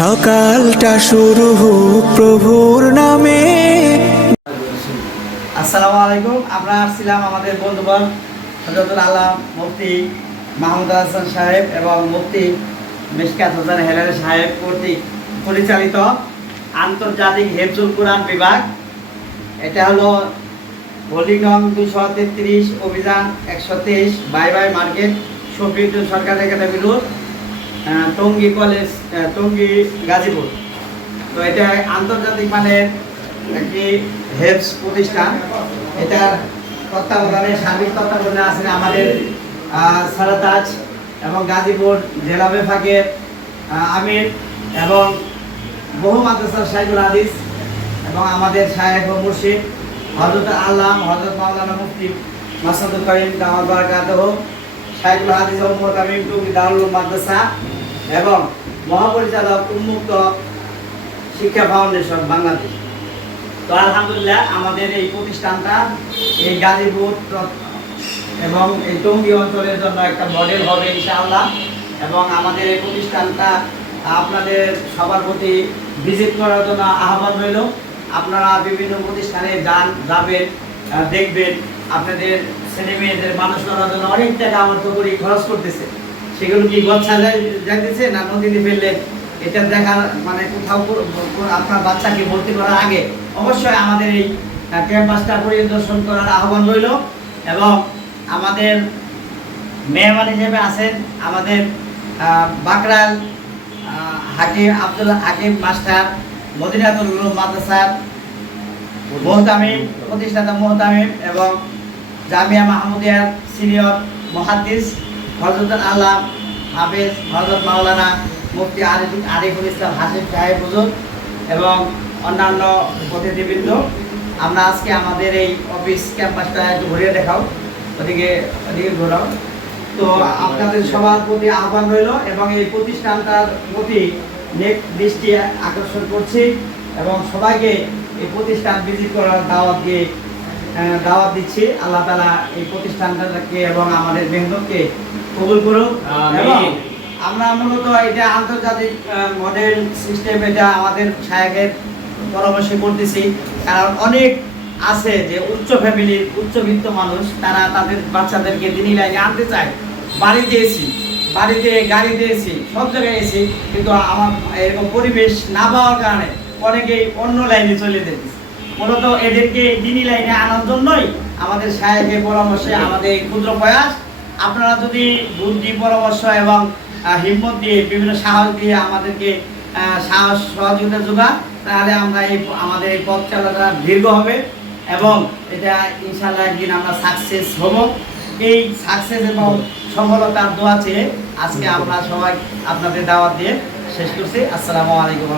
সকালটা শুরু হোক প্রভুর নামে। আসসালামু আলাইকুম। আমরা আসছিলাম আমাদের বন্ধুবর হযরতুল আল্লাহ মুফতি মাহমুদ হাসান সাহেব এবং মুফতি মিশকাত হোসেন হেলাল সাহেব কর্তৃক পরিচালিত আন্তর্জাতিক হেফজুল কোরআন বিভাগ। এটা হলো হোল্ডিং নং 233 অভিযান 123 বাই বাই market Shafiuddin Sarkar academy road, Tongi college, Tongi Gazipur. তো এটা আন্তর্জাতিক মানের একটি হেফজ প্রতিষ্ঠান। এটার তত্ত্বাবধানে সার্বিক তত্ত্বাবধানে আছেন আমাদের সারাতাজ এবং গাজীপুর জেলা বিভাগের আমির এবং বহু মাদ্রাসার শাইখুল হাদিস এবং আমাদের শায়েখ ও মুর্শিদ হযরত আল্লাম হযরত মাওলানা মুফতি মাসুদুল করিম দামাত বারাকাতুহু শাইখুল হাদিস ও মুতামিম টঙ্গী দারুল উলুম মাদ্রাসা এবং মহাপরিচালক উন্মুক্ত শিক্ষা ফাউন্ডেশন বাংলাদেশ। তো আলহামদুলিল্লাহ আমাদের এই প্রতিষ্ঠানটা এই গাজীপুর এবং এই টঙ্গী অঞ্চলের জন্য একটা মডেল হবে ইনশাআল্লাহ। এবং আমাদের এই প্রতিষ্ঠানটা আপনাদের সবার প্রতি ভিজিট করার জন্য আহ্বান রইল। আপনারা বিভিন্ন প্রতিষ্ঠানে যাবেন, দেখবেন। আপনাদের ছেলে মেয়েদের মানুষ করার জন্য অনেক টাকা অর্থ করি খরচ করতেছে, সেগুলো কি গচ্ছা যাইতেছে না নদীতে ফেললে? এটা দেখার মানে কোথাও আপনার বাচ্চাকে ভর্তি করার আগে অবশ্যই আমাদের এই ক্যাম্পাসটা পরিদর্শন করার আহ্বান রইল। এবং আমাদের মেহমান হিসেবে আছেন আমাদের বাকরাল হাকিম আব্দুল হাকিম মাস্টার, মদিনাতুল উলুম মাদ্রাসার মুহতামিম, প্রতিষ্ঠাতা মুহতামিম এবং জামিয়া মাহমুদিয়ার সিনিয়র মুহাদ্দিস হযরতুল আল্লাহ হাফেজ হযরত মাওলানা মুফতি আরিফুল ইসলাম হাশিম সাহেব হুজুর এবং অন্যান্য অতিথিবৃন্দ। আমরা আজকে আমাদের এই অফিস ক্যাম্পাসটা একটু ঘুরিয়ে দেখাও, ওদিকে ঘোরাও। তো আপনাদের সবার প্রতি আহ্বান রইল এবং এই প্রতিষ্ঠানটার প্রতি দৃষ্টি আকর্ষণ করছি এবং সবাইকে এই প্রতিষ্ঠান ভিজিট করার দাওয়াত দিচ্ছি। আল্লাহ তাআলা এই প্রতিষ্ঠানটাকে এবং আমাদের মেহনতকে কবুল করুন। এবং আমরা মূলত এটা আন্তর্জাতিক মডেল সিস্টেম, এটা আমাদের শায়েখের পরামর্শে করতেছি। কারণ অনেক আছে যে উচ্চ ফ্যামিলির উচ্চবিত্ত মানুষ, তারা তাদের বাচ্চাদেরকে দিনী লাইনে আনতে চায়। বাড়িতে গাড়িতে এসি সব জায়গায় এসি, কিন্তু আমার এরকম পরিবেশ না পাওয়ার কারণে অনেকেই অন্য লাইনে চলে যেতেছে। মূলত এদেরকে দিনী লাইনে আনার জন্যই আমাদের শায়েখের পরামর্শে আমাদের ক্ষুদ্র প্রয়াস। আপনারা যদি বুদ্ধি পরামর্শ এবং হিম্মত দিয়ে বিভিন্ন সাহস দিয়ে আমাদেরকে সাহস সহযোগিতা যোগান, তাহলে আমরা আমাদের এই পথ চলাটা দীর্ঘ হবে এবং এটা ইনশাআল্লাহ একদিন আমরা সাকসেস হব। এই সাকসেস এবং সফলতার দোয়া চেয়ে আজকে আমরা সবাই আপনাদের দাওয়াত দিয়ে শেষ করছি। আসসালামু আলাইকুম।